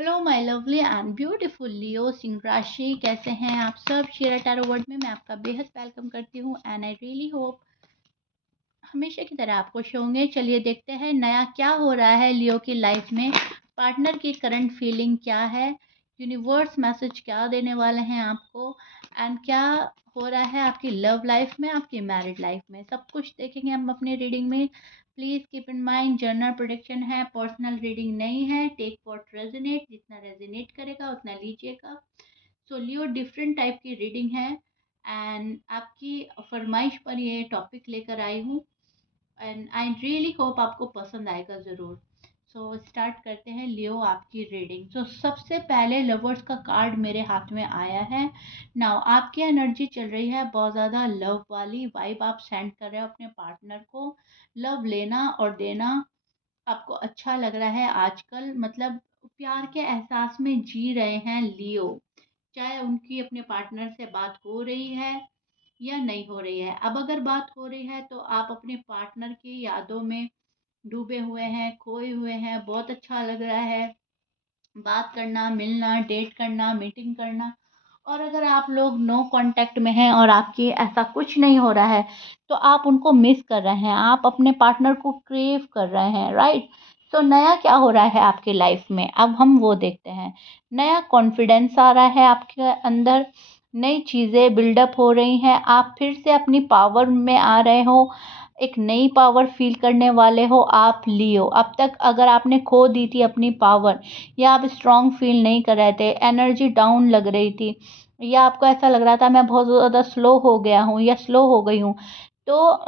Hello my lovely and beautiful Leo सिंह राशि, कैसे हैं आप सब। शेयर टैरो वर्ड में मैं आपका बेहद वेलकम करती हूँ एंड आई रियली होप हमेशा की तरह आप खुश होंगे। चलिए देखते हैं नया क्या हो रहा है लियो की लाइफ में। पार्टनर की करंट फीलिंग क्या है, यूनिवर्स मैसेज क्या देने वाले हैं आपको, एंड क्या हो रहा है आपकी लव लाइफ में, आपकी मैरिड लाइफ में, सब कुछ देखेंगे हम अपनी रीडिंग में। Please keep in mind general prediction है, पर्सनल रीडिंग नहीं है। टेक व्हाट रेजोनेट, जितना रेजोनेट करेगा उतना लीजिएगा। सो लियो डिफरेंट टाइप की रीडिंग है एंड आपकी फरमाइश पर ये टॉपिक लेकर आई हूँ एंड आई रियली होप आपको पसंद आएगा ज़रूर। सो स्टार्ट करते हैं लियो आपकी रीडिंग। सो सबसे पहले लवर्स का कार्ड मेरे हाथ में आया है। नाउ आपकी एनर्जी चल रही है बहुत ज़्यादा लव वाली वाइब, आप सेंड कर रहे हो अपने पार्टनर को। लव लेना और देना आपको अच्छा लग रहा है आजकल, मतलब प्यार के एहसास में जी रहे हैं लियो। चाहे उनकी अपने पार्टनर से बात हो रही है या नहीं हो रही है। अब अगर बात हो रही है तो आप अपने पार्टनर की यादों में डूबे हुए हैं, खोए हुए हैं। बहुत अच्छा लग रहा है बात करना, मिलना, डेट करना, मीटिंग करना। और अगर आप लोग नो कांटेक्ट में हैं और आपकी ऐसा कुछ नहीं हो रहा है तो आप उनको मिस कर रहे हैं, आप अपने पार्टनर को क्रेव कर रहे हैं, राइट। तो नया क्या हो रहा है आपकी लाइफ में, अब हम वो देखते हैं। नया कॉन्फिडेंस आ रहा है आपके अंदर, नई चीज़ें बिल्डअप हो रही हैं, आप फिर से अपनी पावर में आ रहे हो, एक नई पावर फील करने वाले हो आप लियो। अब तक अगर आपने खो दी थी अपनी पावर, या आप स्ट्रांग फील नहीं कर रहे थे, एनर्जी डाउन लग रही थी, या आपको ऐसा लग रहा था मैं बहुत ज़्यादा स्लो हो गया हूँ या स्लो हो गई हूँ, तो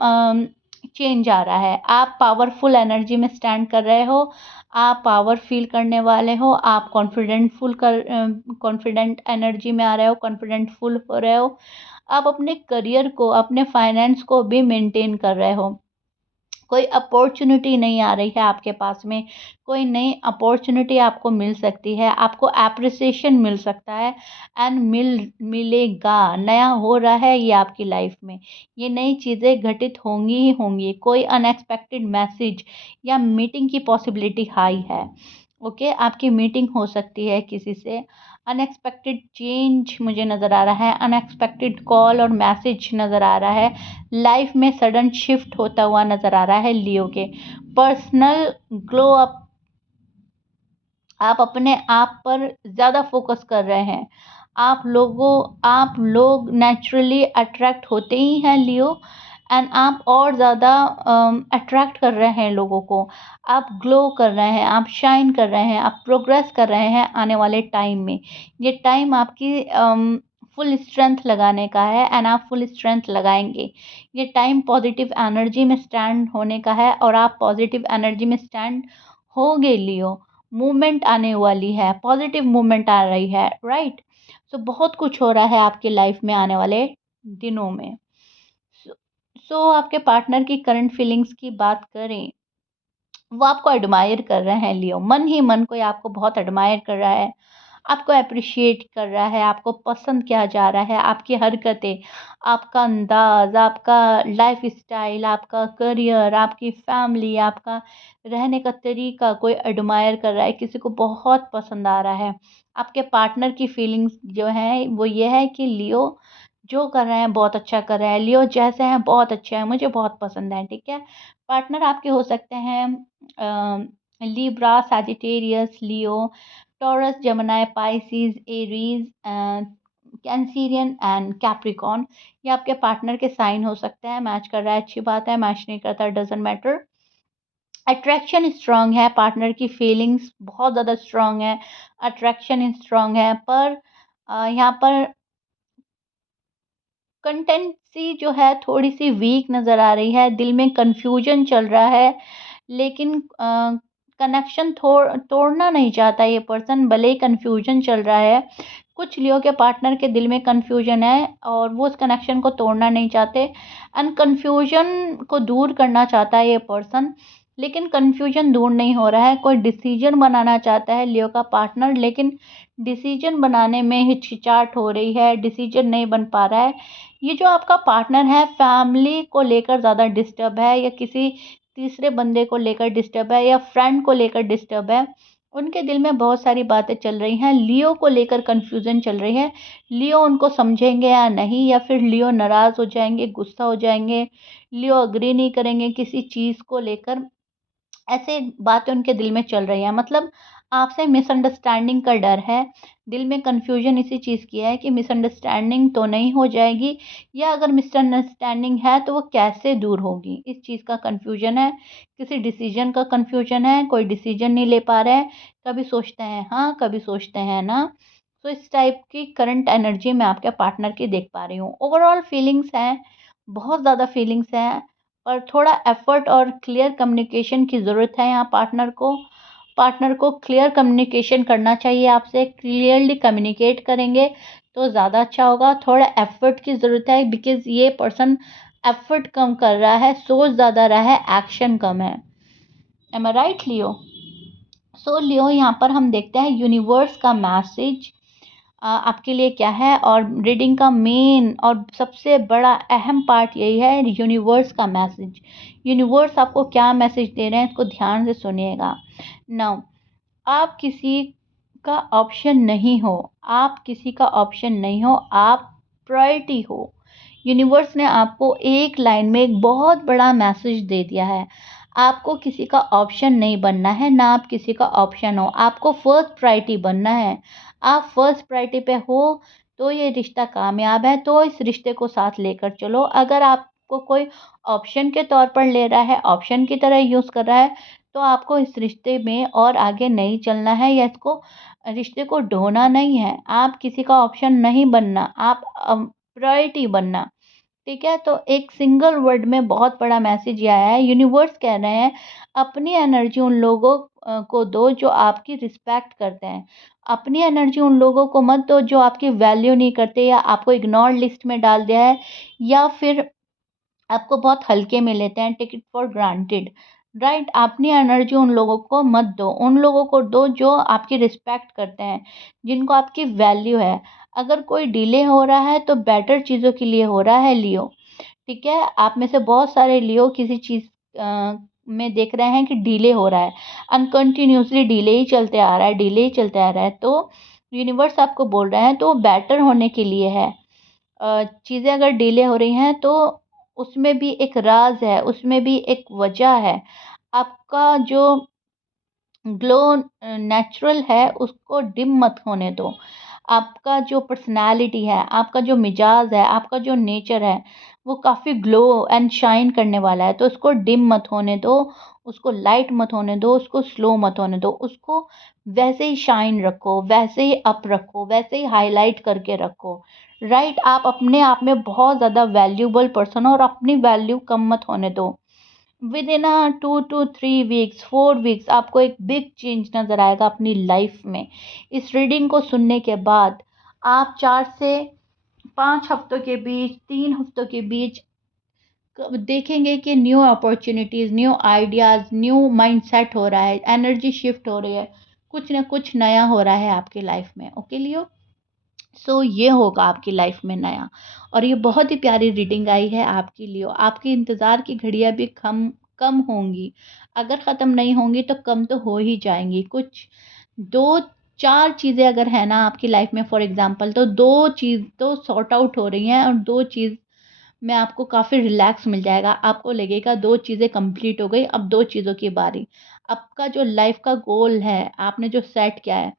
चेंज आ रहा है। आप पावरफुल एनर्जी में स्टैंड कर रहे हो, आप पावर फील करने वाले हो, आप कॉन्फिडेंट एनर्जी में आ रहे हो, कॉन्फिडेंट फुल हो रहे हो। आप अपने करियर को, अपने फाइनेंस को भी मेंटेन कर रहे हो। कोई अपॉर्चुनिटी नहीं आ रही है आपके पास में, कोई नई अपॉर्चुनिटी आपको मिल सकती है, आपको एप्रिसिएशन मिल सकता है एंड मिलेगा। नया हो रहा है ये आपकी लाइफ में, ये नई चीज़ें घटित होंगी ही होंगी। कोई अनएक्सपेक्टेड मैसेज या मीटिंग की पॉसिबिलिटी हाई है। ओके, आपकी मीटिंग हो सकती है किसी से। अनएक्सपेक्टेड चेंज मुझे नज़र आ रहा है, अनएक्सपेक्टेड कॉल और मैसेज नज़र आ रहा है। लाइफ में सडन शिफ्ट होता हुआ नज़र आ रहा है लियो के। पर्सनल ग्लो अप, आप अपने आप पर ज़्यादा फोकस कर रहे हैं। आप लोग नेचुरली अट्रैक्ट होते ही हैं लियो, एंड आप और ज़्यादा अट्रैक्ट कर रहे हैं लोगों को। आप ग्लो कर रहे हैं, आप शाइन कर रहे हैं, आप प्रोग्रेस कर रहे हैं आने वाले टाइम में। ये टाइम आपकी फुल स्ट्रेंथ लगाने का है एंड आप फुल स्ट्रेंथ लगाएंगे। ये टाइम पॉजिटिव एनर्जी में स्टैंड होने का है और आप पॉजिटिव एनर्जी में स्टैंड होगे लियो। मूवमेंट आने वाली है, पॉजिटिव मूवमेंट आ रही है, राइट। सो बहुत कुछ हो रहा है आपकी लाइफ में आने वाले दिनों में। सो आपके पार्टनर की करंट फीलिंग्स की बात करें, वो आपको एडमायर कर रहे हैं लियो, मन ही मन कोई आपको बहुत एडमायर कर रहा है, आपको एप्रिशिएट कर रहा है, आपको पसंद किया जा रहा है, आपकी हरकतें, आपका अंदाज, आपका लाइफ स्टाइल, आपका करियर, आपकी फैमिली, आपका रहने का तरीका कोई एडमायर कर रहा है, किसी को बहुत पसंद आ रहा है। आपके पार्टनर की फीलिंग्स जो है वो ये है कि लियो जो कर रहे हैं बहुत अच्छा कर रहे हैं, लियो जैसे हैं बहुत अच्छे हैं, मुझे बहुत पसंद है, ठीक है। पार्टनर आपके हो सकते हैं Libra, Sagittarius, Leo, Taurus, Gemini, Pisces, Aries, Cancerian and Capricorn. ये आपके पार्टनर के साइन हो सकते हैं। मैच कर रहा है अच्छी बात है, मैच नहीं करता डजेंट मैटर। अट्रैक्शन स्ट्रांग है, पार्टनर की फीलिंग्स बहुत ज़्यादा स्ट्रांग है, अट्रैक्शन स्ट्रांग है, पर यहाँ पर कंटेंसी जो है थोड़ी सी वीक नज़र आ रही है, दिल में कन्फ्यूजन चल रहा है, लेकिन कनेक्शन तोड़ना नहीं चाहता ये पर्सन, भले ही कन्फ्यूजन चल रहा है। कुछ लियो के पार्टनर के दिल में कन्फ्यूजन है और वो उस कनेक्शन को तोड़ना नहीं चाहते एंड कन्फ्यूजन को दूर करना चाहता है ये पर्सन, लेकिन कन्फ्यूजन दूर नहीं हो रहा है। कोई डिसीजन बनाना चाहता है लियो का पार्टनर, लेकिन डिसीजन बनाने में हिचकिचाहट हो रही है, डिसीजन नहीं बन पा रहा है। ये जो आपका पार्टनर है फैमिली को लेकर ज़्यादा डिस्टर्ब है, या किसी तीसरे बंदे को लेकर डिस्टर्ब है, या फ्रेंड को लेकर डिस्टर्ब है। उनके दिल में बहुत सारी बातें चल रही हैं, लियो को लेकर कन्फ्यूज़न चल रही है। लियो उनको समझेंगे या नहीं, या फिर लियो नाराज़ हो जाएँगे, गुस्सा हो जाएँगे, लियो एग्री नहीं करेंगे किसी चीज़ को लेकर। ऐसे बातें उनके दिल में चल रही हैं, मतलब आपसे मिसअंडरस्टैंडिंग का डर है। दिल में कन्फ्यूजन इसी चीज़ की है कि मिसअंडरस्टैंडिंग तो नहीं हो जाएगी, या अगर मिसअंडरस्टैंडिंग है तो वो कैसे दूर होगी, इस चीज़ का कन्फ्यूजन है। किसी डिसीजन का कन्फ्यूजन है, कोई डिसीजन नहीं ले पा रहे हैं, कभी सोचते हैं हाँ, कभी सोचते हैं ना। तो इस टाइप की करंट एनर्जी मैं आपके पार्टनर की देख पा रही हूँ। ओवरऑल फीलिंग्स हैं, बहुत ज़्यादा फीलिंग्स हैं, और थोड़ा एफर्ट और क्लियर कम्युनिकेशन की ज़रूरत है यहाँ पार्टनर को। पार्टनर को क्लियर कम्युनिकेशन करना चाहिए आपसे, क्लियरली कम्युनिकेट करेंगे तो ज़्यादा अच्छा होगा। थोड़ा एफर्ट की ज़रूरत है, बिकॉज़ ये पर्सन एफर्ट कम कर रहा है, सोच ज़्यादा रहा है, एक्शन कम है। एम आई राइट लियो? सो लियो, यहाँ पर हम देखते हैं यूनिवर्स का मैसेज आपके लिए क्या है, और रीडिंग का मेन और सबसे बड़ा अहम पार्ट यही है, यूनिवर्स का मैसेज। यूनिवर्स आपको क्या मैसेज दे रहे हैं, इसको ध्यान से सुनिएगा। नाउ, आप किसी का ऑप्शन नहीं हो, आप किसी का ऑप्शन नहीं हो, आप प्रायोरिटी हो। यूनिवर्स ने आपको एक लाइन में एक बहुत बड़ा मैसेज दे दिया है। आपको किसी का ऑप्शन नहीं बनना है, ना आप किसी का ऑप्शन हो, आपको फर्स्ट प्रायोरिटी बनना है। आप फर्स्ट प्रायोरिटी पे हो तो ये रिश्ता कामयाब है, तो इस रिश्ते को साथ लेकर चलो। अगर आपको कोई ऑप्शन के तौर पर ले रहा है, ऑप्शन की तरह यूज़ कर रहा है, तो आपको इस रिश्ते में और आगे नहीं चलना है, या इसको रिश्ते को ढोना नहीं है। आप किसी का ऑप्शन नहीं बनना, आप प्रायोरिटी बनना। ठीक है? तो एक सिंगल वर्ड में बहुत बड़ा मैसेज ये आया है। यूनिवर्स कह रहे हैं, अपनी एनर्जी उन लोगों को दो जो आपकी रिस्पेक्ट करते हैं। अपनी एनर्जी उन लोगों को मत दो जो आपकी वैल्यू नहीं करते, या आपको इग्नोर लिस्ट में डाल दिया है, या फिर आपको बहुत हल्के में लेते हैं, take it for granted. Right? अपनी एनर्जी उन लोगों को मत दो, उन लोगों को दो जो आपकी रिस्पेक्ट करते हैं, जिनको आपकी वैल्यू है। अगर कोई डिले हो रहा है तो बेटर चीज़ों के लिए हो रहा है लियो। ठीक है? आप में से बहुत सारे लियो किसी चीज़ में देख रहे हैं कि डिले हो रहा है, कंटिन्यूअसली डिले ही चलते आ रहा है, डिले ही चलते आ रहा है, तो यूनिवर्स आपको बोल रहा है तो बेटर होने के लिए है। चीज़ें अगर डिले हो रही हैं तो उसमें भी एक राज है, उसमें भी एक वजह है। आपका जो ग्लो नेचुरल है उसको डिम मत होने दो। आपका जो पर्सनैलिटी है, आपका जो मिजाज है, आपका जो नेचर है, वो काफ़ी ग्लो एंड शाइन करने वाला है, तो उसको डिम मत होने दो, उसको लाइट मत होने दो, उसको स्लो मत होने दो, उसको वैसे ही शाइन रखो, वैसे ही अप रखो, वैसे ही हाईलाइट करके रखो। राइट? आप अपने आप में बहुत ज़्यादा वैल्यूएबल पर्सन हो, और अपनी वैल्यू कम मत होने दो। With in 2 to 3 weeks, 4 weeks आपको एक बिग चेंज नज़र आएगा अपनी लाइफ में। इस रीडिंग को सुनने के बाद आप 4 से 5 हफ्तों के बीच, 3 हफ्तों के बीच देखेंगे कि new opportunities, new ideas, new mindset हो रहा है, एनर्जी शिफ्ट हो रही है, कुछ ना कुछ नया हो रहा है आपकी लाइफ में। ओके लियो? सो ये होगा आपकी लाइफ में नया, और ये बहुत ही प्यारी रीडिंग आई है आपके लिए। आपकी इंतज़ार की घड़ियाँ भी कम कम होंगी, अगर ख़त्म नहीं होंगी तो कम तो हो ही जाएंगी। कुछ 2-4 चीज़ें अगर है ना आपकी लाइफ में, फॉर एग्जांपल, तो 2 चीज़ तो सॉर्ट आउट हो रही हैं, और 2 चीज़ में आपको काफ़ी रिलैक्स मिल जाएगा। आपको लगेगा 2 चीज़ें कंप्लीट हो गई, अब 2 चीज़ों की बारी। आपका जो लाइफ का गोल है, आपने जो सेट किया है,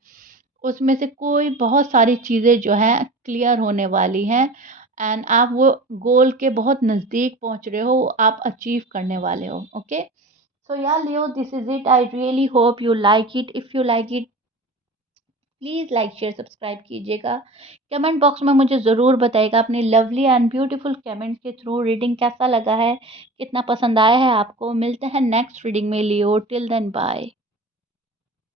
उसमें से कोई बहुत सारी चीज़ें जो हैं क्लियर होने वाली हैं, एंड आप वो गोल के बहुत नज़दीक पहुंच रहे हो, आप अचीव करने वाले हो। Okay? So yeah Leo, this is it. I really hope you like it. If you like it, please like share subscribe कीजिएगा। कमेंट बॉक्स में मुझे ज़रूर बताइएगा अपनी लवली एंड ब्यूटीफुल कमेंट्स के थ्रू रीडिंग कैसा लगा है, कितना पसंद आया है आपको। मिलते हैं नेक्स्ट रीडिंग में लियो। Till then bye.